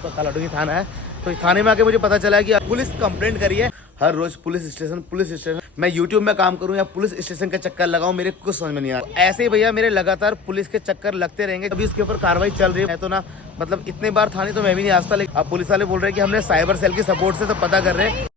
तो कालाडूंगी थाना है, तो थाने में आके मुझे पता चला है कि पुलिस कंप्लेंट करी है। हर रोज पुलिस स्टेशन मैं यूट्यूब में काम करूं या पुलिस स्टेशन का चक्कर लगाऊं, मेरे कुछ समझ में नहीं आ रहा। ऐसे ही भैया मेरे लगातार पुलिस के चक्कर लगते रहेंगे। अभी इसके ऊपर कार्रवाई चल रही है तो ना, मतलब इतने बार थाने तो मैं भी नहीं आता, लेकिन अब पुलिस वाले बोल रहे हैं कि हमने साइबर सेल की सपोर्ट से तो पता कर रहे हैं।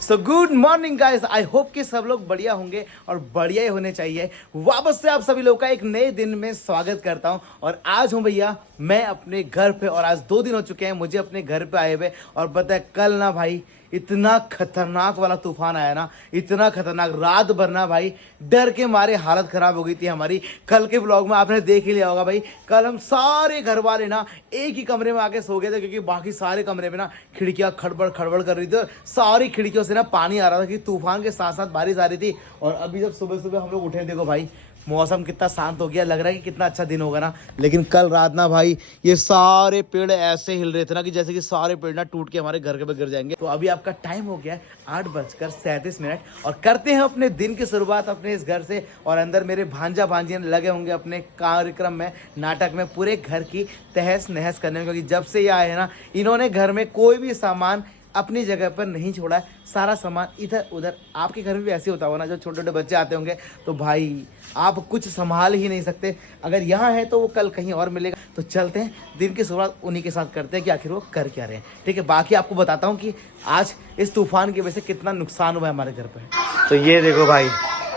So good morning guys, I hope कि सब लोग बढ़िया होंगे और बढ़िया ही होने चाहिए। वापस से आप सभी लोग का एक नए दिन में स्वागत करता हूं। और आज हूं भैया मैं अपने घर पे, और आज 2 दिन हो चुके हैं मुझे अपने घर पे आए हुए। और पता है कल ना भाई इतना खतरनाक वाला तूफान आया ना, इतना खतरनाक, रात भर ना भाई डर के मारे हालत खराब हो गई थी हमारी। कल के ब्लॉग में आपने देख ही लिया होगा भाई, कल हम सारे घर वाले ना एक ही कमरे में आके सो गए थे, क्योंकि बाकी सारे कमरे में ना खिड़कियां खड़बड़ खड़बड़ कर रही थी और सारी खिड़कियों से ना पानी आ रहा था कि तूफान के साथ साथ बारिश आ रही थी। और अभी जब सुबह सुबह हम लोग उठे, देखो भाई मौसम कितना शांत हो गया, लग रहा है कि कितना अच्छा दिन होगा ना। लेकिन कल रात ना भाई ये सारे पेड़ ऐसे हिल रहे थे ना कि जैसे कि सारे पेड़ ना टूट के हमारे घर के पे गिर जाएंगे। तो अभी आपका टाइम हो गया है 8:37 और करते हैं अपने दिन की शुरुआत अपने इस घर से। और अंदर मेरे भांजा भांजियां लगे होंगे अपने कार्यक्रम में, नाटक में, पूरे घर की तहस नहस करने में। क्योंकि जब से ये आए हैं ना, इन्होंने घर में कोई भी सामान अपनी जगह पर नहीं छोड़ा है, सारा सामान इधर उधर। आपके घर में भी ऐसे होता होगा ना, जो छोटे छोटे बच्चे आते होंगे तो भाई आप कुछ संभाल ही नहीं सकते। अगर यहाँ है तो वो कल कहीं और मिलेगा। तो चलते हैं दिन की शुरुआत उन्हीं के साथ करते हैं कि आखिर वो कर क्या रहे हैं। ठीक है, बाकी आपको बताता हूँ कि आज इस तूफान की वजह से कितना नुकसान हुआ है हमारे घर पर। तो ये देखो भाई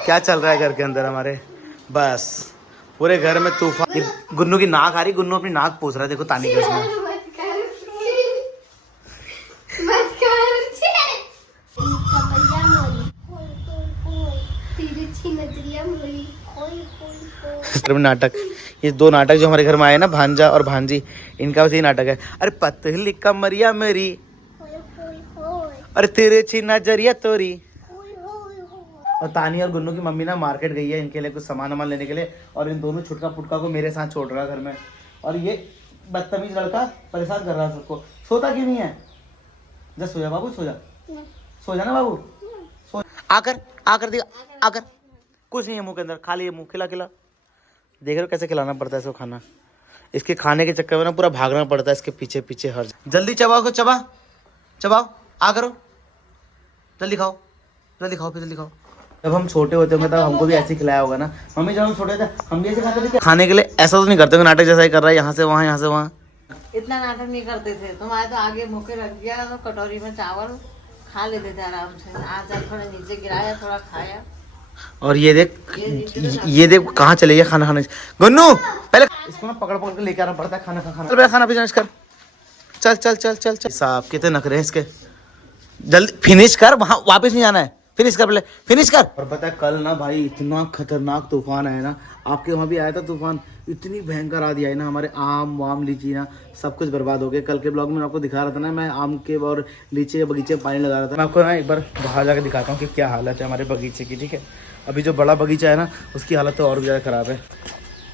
क्या चल रहा है घर के अंदर हमारे, बस पूरे घर में तूफान। गुन्नू की नाक आ रही, गुन्नू अपनी नाक पूछ रहा है, देखो तानी के उसमें। नाटक, ये 2 नाटक जो हमारे घर में आए ना, भांजा और भांजी, इनका बस यही नाटक है। अरे पतली कमरिया मेरी, अरे तेरे छी नजरिया तोरी। और तानी और गुन्नू की मम्मी ना मार्केट गई है इनके लिए कुछ सामान वामान लेने के लिए, और इन दोनों छुटका पुटका को मेरे साथ छोड़ रहा है घर में। और ये बदतमीज लड़का परेशान कर रहा है सबको। सोता क्यों नहीं है? जा सो जा बाबू, सो जा, सो जा ना बाबू, सो। आकर दिया, आकर कुछ नहीं है मुंह के अंदर, खाली है मुंह, खिला खिला। देख रहे हो कैसे खिलाना पड़ता है इसको खाना। इसके खाने के चक्कर में ना पूरा भागना पड़ता है इसके पीछे पीछे हर। जल्दी चबाओ को, चबा चबाओ, आ करो, जल्दी खाओ, जल्दी खाओ, फिर जल्दी खाओ। जब हम छोटे होते होंगे तब हमको भी ऐसे ही खिलाया होगा ना मम्मी, जब हम छोटे थे हम भी ऐसे खाते थे। खाने के लिए ऐसा तो नहीं करते होंगे, नाटक जैसा ही कर रहा है, यहाँ से वहाँ, यहाँ से वहाँ। इतना नाटक नहीं करते थे, तुम्हारे तो आगे मुँह रख दिया तो कटोरी में चावल खा लेते थे आराम से। आज थोड़ा नीचे गिराया, थोड़ा खाया। और ये देख कहाँ चले गया खाना खाने। गुन्नू पहले इसको ना पकड़ पकड़ के लेके आना पड़ता है खाना खाना। खाना फिनिश कर, चल चल चल चल चल। साहब कितने नखरे हैं इसके, जल्दी फिनिश कर, वहाँ वापस नहीं जाना है, फिनिश कर पहले, फिनिश कर। और पता है कल ना भाई इतना खतरनाक तूफान आया ना, आपके वहाँ भी आया था तूफान, इतनी भयंकर आंधी आई ना, हमारे आम वाम लीची ना सब कुछ बर्बाद हो गया। कल के ब्लॉग में आपको दिखा रहा था ना, मैं आम के और लीची के बगीचे में पानी लगा रहा था। मैं आपको ना एक बार बाहर जाकर दिखाता हूँ कि क्या हालत है हमारे बगीचे की। ठीक है, अभी जो बड़ा बगीचा है ना उसकी हालत तो और भी ज़्यादा ख़राब है।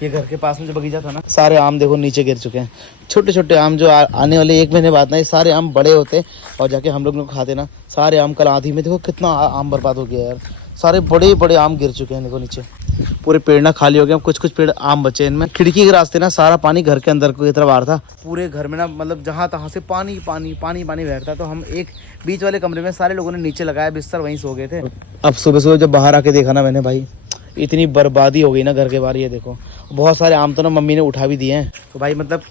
ये घर के पास में जो बगीचा था ना, सारे आम देखो नीचे गिर चुके हैं। छोटे छोटे आम जो आने वाले 1 महीने बाद ना, ये सारे आम बड़े होते और जाके हम लोग खाते ना। सारे आम कल आंधी में देखो कितना आम बर्बाद हो गया यार, सारे बड़े बड़े आम गिर चुके हैं देखो नीचे। पूरे पेड़ ना खाली हो गए, कुछ कुछ पेड़ आम बचे इनमें। खिड़की के रास्ते ना सारा पानी घर के अंदर की तरफ आ रहा था। पूरे घर में ना मतलब जहाँ तहाँ से पानी पानी पानी पानी बह रहा था। तो हम एक बीच वाले कमरे में सारे लोगों ने नीचे लगाया बिस्तर, वहीं सो गए थे। अब सुबह सुबह जब बाहर आके देखा ना मैंने, भाई इतनी बर्बादी हो गई ना घर के बाहर। ये देखो बहुत सारे आम तो ना मम्मी ने उठा भी दिए हैं। तो भाई मतलब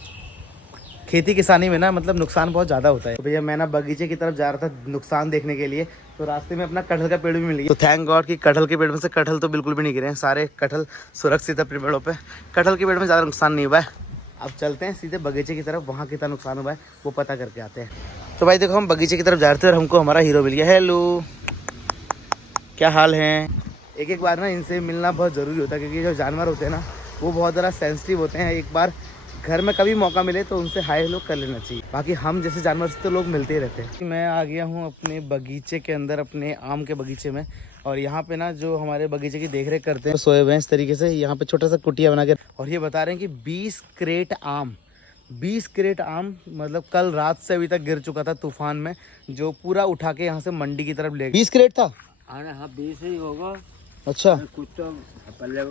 खेती किसानी में ना मतलब नुकसान बहुत ज़्यादा होता है। तो भैया मैं ना बगीचे की तरफ जा रहा था नुकसान देखने के लिए, तो रास्ते में अपना कटहल का पेड़ भी मिल गया। तो थैंक गॉड कि कटहल के पेड़ में से कटहल तो बिल्कुल भी नहीं गिरे हैं, सारे कटहल सुरक्षित है अपने पेड़ों पे। कटहल के पेड़ में ज़्यादा नुकसान नहीं हुआ है। अब चलते हैं सीधे बगीचे की तरफ, वहाँ कितना नुकसान हुआ है वो पता करके आते हैं। तो भाई देखो हम बगीचे की तरफ जा रहे थे और हमको हमारा हीरो मिल गया। हेलो, क्या हाल है? एक एक बार ना इनसे मिलना बहुत ज़रूरी होता है, क्योंकि जो जानवर होते हैं ना वो बहुत ज़्यादा सेंसिटिव होते हैं। एक बार घर में कभी मौका मिले तो उनसे हाय हेलो कर लेना चाहिए। बाकी हम जैसे जानवर से तो लोग मिलते ही रहते हैं। मैं आ गया हूँ अपने बगीचे के अंदर, अपने आम के बगीचे में। और यहाँ पे ना जो हमारे बगीचे की देखरेख करते हैं सोए हुए हैं इस तरीके से, यहाँ पे छोटा सा कुटिया बना के। और ये बता रहे हैं कि 20 क्रेट आम मतलब कल रात से अभी तक गिर चुका था तूफान में, जो पूरा उठा के यहाँ से मंडी की तरफ ले। 20 क्रेट था? हाँ 20 ही होगा। अच्छा, कुछ तो पहले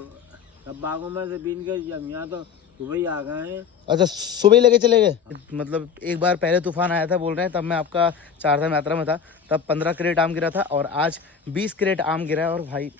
सब बागों में से बीन के, यहाँ तो सुबह ही आ गए हैं। अच्छा सुबह ही लेके चले गए। मतलब एक बार पहले तूफान आया था बोल रहे हैं, तब मैं आपका चारधाम यात्रा में था, तब 15 क्रेट आम गिरा था और आज 20 क्रेट आम गिरा है। और भाई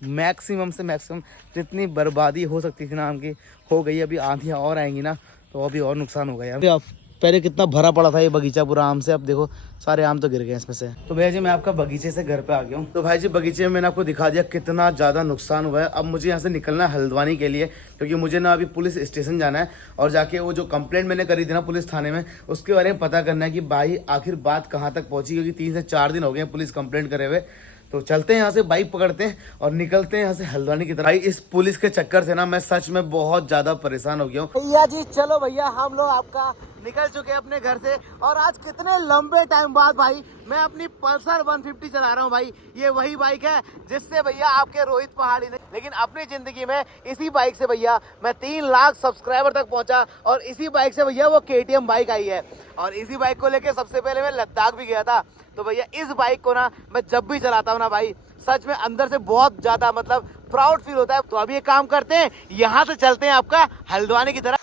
मैक्सिमम से मैक्सिमम जितनी बर्बादी हो सकती थी ना आम की हो गई। अभी आंधियाँ और आएंगी ना तो अभी और नुकसान होगा यार। आप पहले कितना भरा पड़ा था ये बगीचा पूरा आम से, अब देखो सारे आम तो गिर गए इसमें से। तो भैया जी मैं आपका बगीचे से घर पे आ गया हूँ। तो भाई जी बगीचे में मैंने आपको दिखा दिया कितना ज़्यादा नुकसान हुआ है। अब मुझे यहाँ से निकलना है हल्द्वानी के लिए, क्योंकि मुझे ना अभी पुलिस स्टेशन जाना है और जाके वो जो कंप्लेंट मैंने करी थी ना पुलिस थाने में, उसके बारे में पता करना है कि भाई आखिर बात कहाँ तक पहुँची, क्योंकि 3 से 4 दिन हो गए पुलिस कंप्लेंट करे हुए। तो चलते हैं यहाँ से, बाइक पकड़ते हैं और निकलते हैं यहाँ से हल्द्वानी की तरफ। भाई इस पुलिस के चक्कर से ना मैं सच में बहुत ज्यादा परेशान हो गया हूँ। भैया जी चलो भैया, हम लोग आपका निकल चुके हैं अपने घर से और आज कितने लंबे टाइम बाद भाई मैं अपनी पल्सर 150 चला रहा हूँ। भाई ये वही बाइक है जिससे भैया आपके रोहित पहाड़ी ने, लेकिन अपनी जिंदगी में इसी बाइक से भैया मैं 3 लाख सब्सक्राइबर तक पहुंचा और इसी बाइक से भैया वो KTM बाइक आई है। और इसी बाइक को लेके सबसे पहले मैं लद्दाख भी गया था। तो भैया इस बाइक को ना मैं जब भी चलाता हूँ ना भाई सच में अंदर से बहुत ज्यादा मतलब प्राउड फील होता है। तो अभी एक काम करते हैं, यहाँ से चलते हैं आपका हल्द्वानी की तरफ।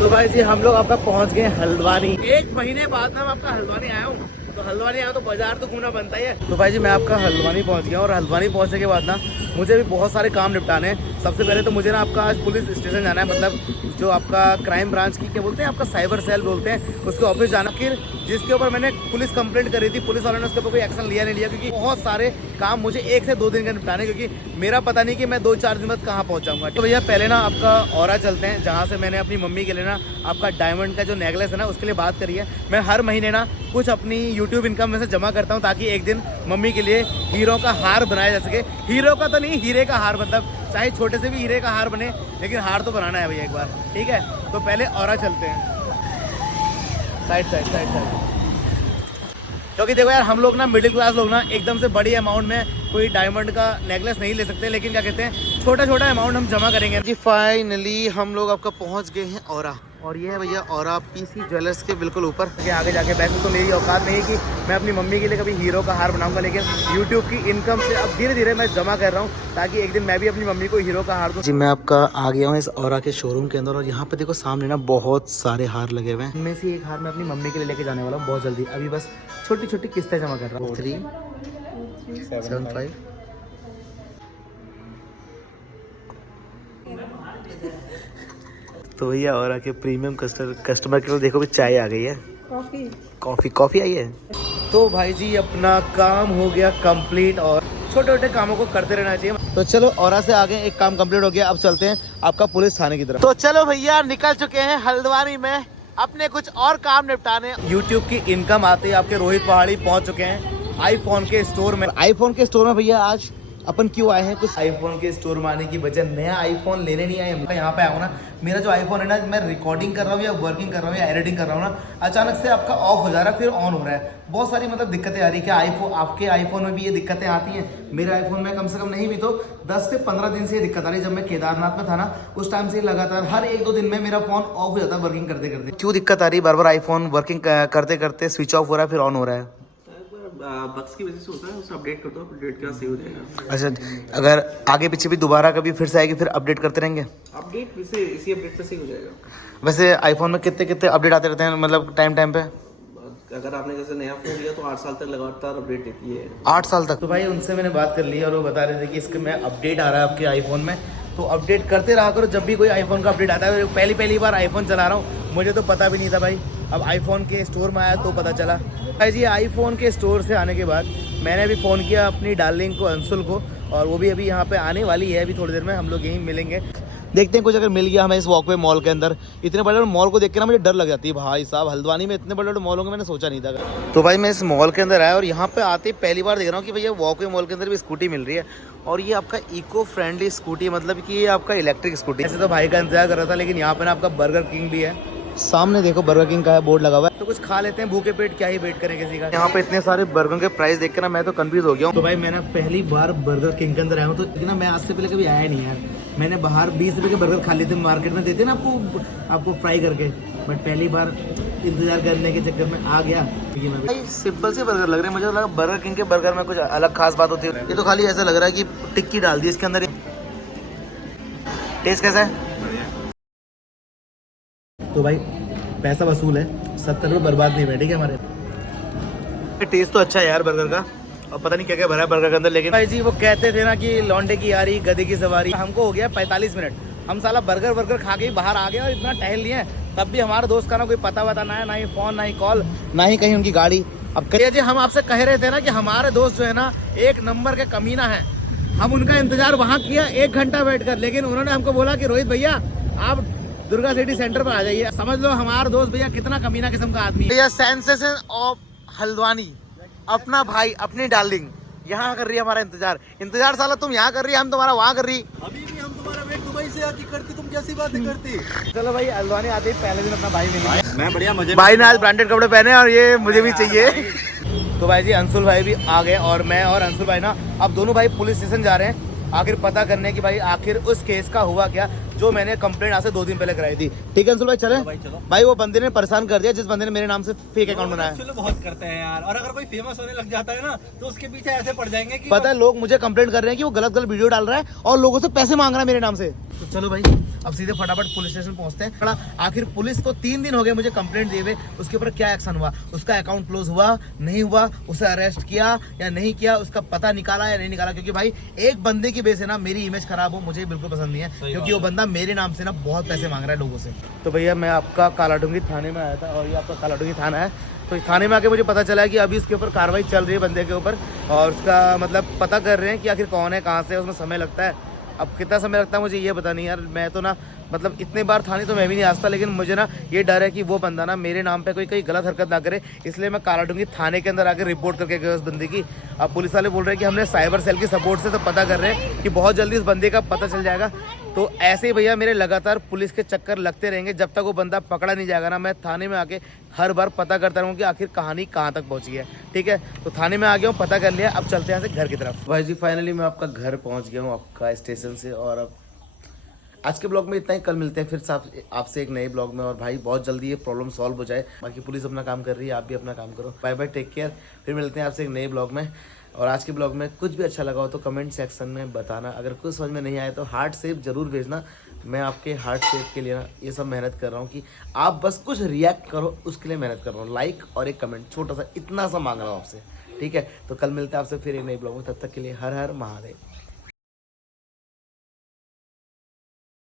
तो भाई जी हम लोग आपका पहुंच गए हल्द्वानी। 1 महीने बाद ना मैं आपका हल्द्वानी आया हूँ। तो हल्द्वानी आया तो बाजार तो घूमना बनता ही है। तो भाई जी मैं आपका हल्द्वानी पहुंच गया और हल्द्वानी पहुंचने के बाद ना मुझे भी बहुत सारे काम निपटाने हैं। सबसे पहले तो मुझे ना आपका आज पुलिस स्टेशन जाना है, मतलब जो आपका क्राइम ब्रांच की क्या बोलते हैं, आपका साइबर सेल बोलते हैं, उसके ऑफिस जाना। फिर जिसके ऊपर मैंने पुलिस कंप्लेंट करी थी, पुलिस वालों ने उसके ऊपर कोई एक्शन लिया नहीं लिया, क्योंकि बहुत सारे काम मुझे 1 से 2 दिन का निपटाने, क्योंकि मेरा पता नहीं कि मैं 2-4 दिन बाद कहाँ पहुँच जाऊँगा। तो भैया पहले ना आपका औरा चलते हैं, जहाँ से मैंने अपनी मम्मी के लिए ना आपका डायमंड का जो नेकलेस है ना उसके लिए बात करी है। मैं हर महीने ना कुछ अपनी यूट्यूब इनकम में से जमा करता हूँ ताकि एक दिन मम्मी के लिए हीरो का हार बनाया जा सके। हीरो का तो नहीं, हीरे का हार, मतलब चाहे छोटे से भी हीरे का हार बने लेकिन हार तो बनाना है भैया एक बार, ठीक है। तो पहले औरा चलते हैं, साइड साइड साइड साइड। क्योंकि देखो यार हम लोग ना मिडिल क्लास लोग ना एकदम से बड़ी अमाउंट में कोई डायमंड का नेकलेस नहीं ले सकते, लेकिन क्या कहते हैं छोटा छोटा अमाउंट हम जमा करेंगे जी। फाइनली हम लोग आपका पहुंच गए हैं औरा, और ये है भैया औरा PC ज्वेलर्स के बिल्कुल ऊपर। आगे जाके वैसे तो मेरी औकात नहीं है कि मैं अपनी मम्मी के लिए कभी हीरो का हार बनाऊंगा, लेकिन यूट्यूब की इनकम से अब धीरे धीरे मैं जमा कर रहा हूँ ताकि एक दिन मैं भी अपनी मम्मी को हीरो का हार दूँ जी। मैं आपका आ गया हूँ इस औरा के शोरूम के अंदर और यहाँ पे देखो सामने ना बहुत सारे हार लगे हुए हैं। इनमें से एक हार मैं अपनी मम्मी के लिए लेके जाने वाला हूँ बहुत जल्दी। अभी बस छोटी छोटी किस्तें जमा कर रहा हूँ। 375 तो भैया और आके प्रीमियम कस्टमर के लिए देखो भी चाय आ गई है, कॉफी आई है। तो भाई जी अपना काम हो गया कंप्लीट और छोटे छोटे कामों को करते रहना चाहिए। तो चलो औरा से आगे एक काम कंप्लीट हो गया, अब चलते हैं आपका पुलिस थाने की तरफ। तो चलो भैया निकल चुके हैं हल्द्वानी में अपने कुछ और काम निपटाने। यूट्यूब की इनकम आते ही आपके रोहित पहाड़ी पहुंच चुके हैं आईफोन के स्टोर में। आईफोन के स्टोर में भैया आज अपन क्यों आए हैं, कुछ आईफोन के स्टोर में आने की वजह नया आईफोन लेने नहीं आए। मैं यहाँ पे आया ना, मेरा जो आईफोन है ना, मैं रिकॉर्डिंग कर रहा हूँ या वर्किंग कर रहा हूँ या एडिटिंग कर रहा हूँ ना, अचानक से आपका ऑफ हो जा रहा है फिर ऑन हो रहा है। बहुत सारी मतलब दिक्कतें आ रही है। क्या आईफोन आपके आईफोन में भी ये दिक्कतें आती हैं? मेरे आईफोन में कम से कम नहीं भी तो 10 से 15 दिन से ये दिक्कत आ रही है। जब मैं केदारनाथ में था ना उस टाइम से लगातार हर 1-2 दिन में मेरा फोन ऑफ हो जाता है वर्किंग करते करते। क्यों दिक्कत आ रही है? बार बार आईफोन वर्किंग करते करते स्विच ऑफ हो रहा है फिर ऑन हो रहा है। बग्स की वजह से होता है, उसे अपडेट कर दो, अपडेट के बाद सही हो जाएगा। अच्छा, अगर आगे पीछे भी दोबारा कभी फिर से आएगी फिर अपडेट करते रहेंगे? अपडेट वैसे इसी अपडेट पे सही हो जाएगा। वैसे आईफोन में कितने कितने अपडेट आते रहते हैं, मतलब टाइम टाइम पे? अगर आपने जैसे नया फोन लिया तो 8 साल तक लगातार अपडेट देती है। 8 साल तक? तो भाई उनसे मैंने बात कर ली और वो बता रहे थे कि इसके में अपडेट आ रहा है आपके आईफोन में, तो अपडेट करते रहा करो। जब भी कोई आईफोन का अपडेट आता है, पहली बार आईफोन चला रहा हूँ, मुझे तो पता भी नहीं था भाई। अब आईफोन के स्टोर में आया तो पता चला। भाई जी आईफोन के स्टोर से आने के बाद मैंने भी फ़ोन किया अपनी डार्लिंग को, अंशुल को, और वो भी अभी यहाँ पे आने वाली है। अभी थोड़ी देर में हम लोग यहीं मिलेंगे, देखते हैं कुछ अगर मिल गया हमें इस वॉकवे मॉल के अंदर। इतने बड़े बड़े मॉल को देख के ना मुझे डर लग जाती है भाई साहब। हल्द्वानी में इतने बड़े बड़े मॉल होंगे मैंने सोचा नहीं था। तो भाई मैं इस मॉल के अंदर आया और यहाँ पे आते ही पहली बार देख रहा हूँ कि भैया वॉकवे मॉल के अंदर भी स्कूटी मिल रही है, और ये आपका इको फ्रेंडली स्कूटी, मतलब कि ये आपका इलेक्ट्रिक स्कूटी। ऐसे तो भाई का इंतजार कर रहा था, लेकिन यहाँ पे ना आपका बर्गर किंग भी है। सामने देखो बर्गर किंग का बोर्ड लगा हुआ है, तो कुछ खा लेते हैं, भूखे पेट क्या ही वेट करें किसी का। यहाँ पे इतने सारे बर्गर के प्राइस देख के ना मैं तो कंफ्यूज हो गया हूँ। तो भाई मैंने पहली बार बर्गर किंग के अंदर आया हूँ, तो ना मैं आज से पहले कभी आया नहीं यार। मैंने बाहर 20 रुपए के बर्गर खा लिए थे, मार्केट में देते ना आपको फ्राई करके, बट पहली बार इंतजार करने के चक्कर में आ गया। भाई सिंपल से बर्गर लग रहे हैं, मुझे लगा बर्गर किंग के बर्गर में कुछ अलग खास बात होती है। ये तो खाली ऐसा लग रहा है कि टिक्की डाल दी इसके अंदर। टेस्ट कैसा है? तो भाई पैसा वसूल है, 70 रुपये बर्बाद नहीं हुए, ठीक है हमारे। टेस्ट तो अच्छा है यार बर्गर का, और पता नहीं क्या क्या भरा है बर्गर के अंदर। लेकिन भाई जी वो कहते थे ना कि लौंडे की यारी गधे की सवारी, हमको हो गया 45 मिनट, हम साला बर्गर खा के ही बाहर आ गए और इतना टहल लिए हैं, तब भी हमारे दोस्त का ना कोई पता वता ना है, ना ही फोन, ना ही कॉल, ना ही कहीं उनकी गाड़ी। अब कहिए जी, हम आपसे कह रहे थे ना कि हमारे दोस्त जो है ना एक नंबर के कमीना है, हम उनका इंतजार वहाँ किया 1 घंटा बैठ कर, लेकिन उन्होंने हमको बोला कि रोहित भैया आप दुर्गा सिटी सेंटर पर आ जाइए। समझ लो हमारा दोस्त भैया कितना कमीना किस्म का आदमी है। भैया सेंसेशन ऑफ हल्द्वानी, अपना भाई अपनी डार्लिंग यहाँ कर रही है हमारा इंतजार साला तुम यहाँ कर रही है, हम तुम्हारा वहाँ कर रही। अभी भी हम तुम्हारा वेट दुबई से आके करती, तुम कैसी बातें करती। चलो भाई हल्द्वानी आते ही पहले दिन अपना भाई मिल, मैं बढ़िया मजे भाई ने आज ब्रांडेड कपड़े पहने और ये मुझे भी चाहिए। तो भाई जी अंशुल भाई भी आ गए और मैं और अंशुल भाई ना अब दोनों भाई पुलिस स्टेशन जा रहे हैं आखिर पता करने की भाई आखिर उस केस का हुआ क्या जो मैंने कंप्लेंट आज से 2 दिन पहले कराई थी। ठीक है अंशुल भाई चले? भाई वो बंदे ने परेशान कर दिया जिस बंदे ने मेरे नाम से फेक अकाउंट बनाया। बहुत करते हैं यार, और अगर कोई फेमस होने लग जाता है ना तो उसके पीछे ऐसे पड़ जाएंगे कि पता है लोग मुझे कंप्लेंट कर रहे हैं कि वो गलत वीडियो डाल रहा है और लोगों से पैसे मांग रहा है मेरे नाम से। तो चलो भाई अब सीधे फटाफट पुलिस स्टेशन पहुंचते हैं। आखिर पुलिस को 3 दिन हो गए मुझे कंप्लेंट दिए हुए, उसके ऊपर क्या एक्शन हुआ, उसका अकाउंट क्लोज हुआ नहीं हुआ, उसे अरेस्ट किया या नहीं किया, उसका पता निकाला या नहीं निकाला। क्योंकि भाई एक बंदे की वजह से ना मेरी इमेज खराब हो मुझे बिल्कुल पसंद नहीं है, क्योंकि वो बंदा मेरे नाम से ना बहुत पैसे मांग रहा है लोगों से। तो भैया मैं आपका कालाडूंगी थाने में आया था और ये आपका कालाडूंगी थाना है। तो थाने में आके मुझे पता चला है कि अभी इसके ऊपर कार्रवाई चल रही है बंदे के ऊपर, और उसका मतलब पता कर रहे हैं कि आखिर कौन है कहाँ से, उसमें समय लगता है। अब कितना समय लगता है मुझे ये पता नहीं यार, मैं तो ना मतलब इतने बार थाने तो मैं भी नहीं आता, लेकिन मुझे ना ये डर है कि वो बंदा ना मेरे नाम पे कोई गलत हरकत ना करे, इसलिए मैं कालाडूंगी थाने के अंदर आकर रिपोर्ट करके गया उस बंदे की। अब पुलिस वाले बोल रहे हैं कि हमने साइबर सेल की सपोर्ट से तो पता कर रहे हैं कि बहुत जल्दी इस बंदे का पता चल जाएगा। तो ऐसे ही भैया मेरे लगातार पुलिस के चक्कर लगते रहेंगे जब तक वो बंदा पकड़ा नहीं जाएगा ना। मैं थाने में आके हर बार पता करता रहूँ कि आखिर कहानी कहाँ तक पहुँची है। ठीक है, तो थाने में आ गया हूँ, पता कर लिया, अब चलते हैं यहाँ से घर की तरफ। भाई जी फाइनली मैं आपका घर पहुँच गया हूँ, आपका स्टेशन से। और अब आज के ब्लॉग में इतना ही, कल मिलते हैं फिर आपसे एक नए ब्लॉग में। और भाई बहुत जल्दी ये प्रॉब्लम सॉल्व हो जाए। बाकी पुलिस अपना काम कर रही है, आप भी अपना काम करो। बाय बाय, टेक केयर, फिर मिलते हैं आपसे एक नए ब्लॉग में। और आज के ब्लॉग में कुछ भी अच्छा लगा हो तो कमेंट सेक्शन में बताना। अगर कुछ समझ में नहीं आए तो हार्ट शेप जरूर भेजना। मैं आपके हार्ट शेप के लिए ना ये सब मेहनत कर रहा हूँ कि आप बस कुछ रिएक्ट करो, उसके लिए मेहनत कर रहा हूँ। लाइक और एक कमेंट, छोटा सा इतना सा मांग रहा हूँ आपसे। ठीक है, तो कल मिलते हैं आपसे फिर एक नए ब्लॉग में। तब तक के लिए हर हर महादेव।